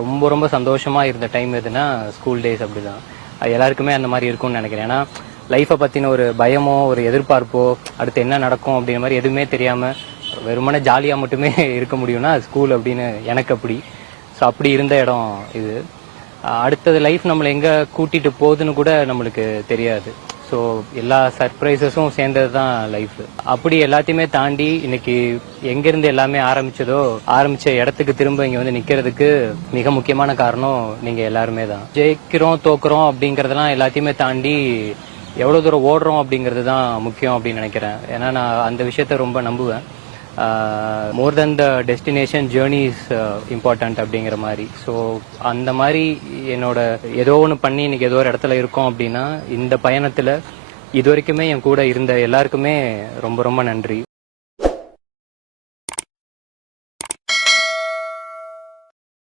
ரொம்ப ரொம்ப சந்தோஷமா இருந்த டைம் எதுனா ஸ்கூல் டேஸ். அப்படிதான் அது எல்லாருக்குமே அந்த மாதிரி இருக்கும்னு நினைக்கிறேன். ஏன்னா லைஃப்பை பற்றின ஒரு பயமோ ஒரு எதிர்பார்ப்போ அடுத்து என்ன நடக்கும் அப்படிங்கிற மாதிரி எதுவுமே தெரியாமல் வெறுமனே ஜாலியாக மட்டுமே இருக்க முடியும்னா ஸ்கூல் அப்படின்னு எனக்கு அப்படி. ஸோ அப்படி இருந்த இடம் இது. அடுத்தது லைஃப் நம்மளை எங்கே கூட்டிகிட்டு போகுதுன்னு கூட நம்மளுக்கு தெரியாது. ஸோ எல்லா சர்ப்ரைசஸும் சேர்ந்தது தான் லைஃப். அப்படி எல்லாத்தையுமே தாண்டி இன்னைக்கு எங்கேருந்து எல்லாமே ஆரம்பிச்ச இடத்துக்கு திரும்ப இங்கே வந்து நிற்கிறதுக்கு மிக முக்கியமான காரணம் நீங்கள் எல்லாருமே தான். ஜெயிக்கிறோம் தோக்குறோம் அப்படிங்கிறதெல்லாம் எல்லாத்தையுமே தாண்டி எவ்வளோ தூரம் ஓடுறோம் அப்படிங்கிறது தான் முக்கியம் அப்படின்னு நினைக்கிறேன். ஏன்னா நான் அந்த விஷயத்த ரொம்ப நம்புவேன். மோர் தென் த டெஸ்டினேஷன் ஜேர்னி இஸ் இம்பார்ட்டன்ட் அப்படிங்கிற மாதிரி. ஸோ அந்த மாதிரி என்னோட ஏதோ ஒன்று பண்ணி இன்னைக்கு ஏதோ ஒரு இடத்துல இருக்கோம் அப்படின்னா இந்த பயணத்தில் இது வரைக்குமே என் கூட இருந்த எல்லாருக்குமே ரொம்ப ரொம்ப நன்றி.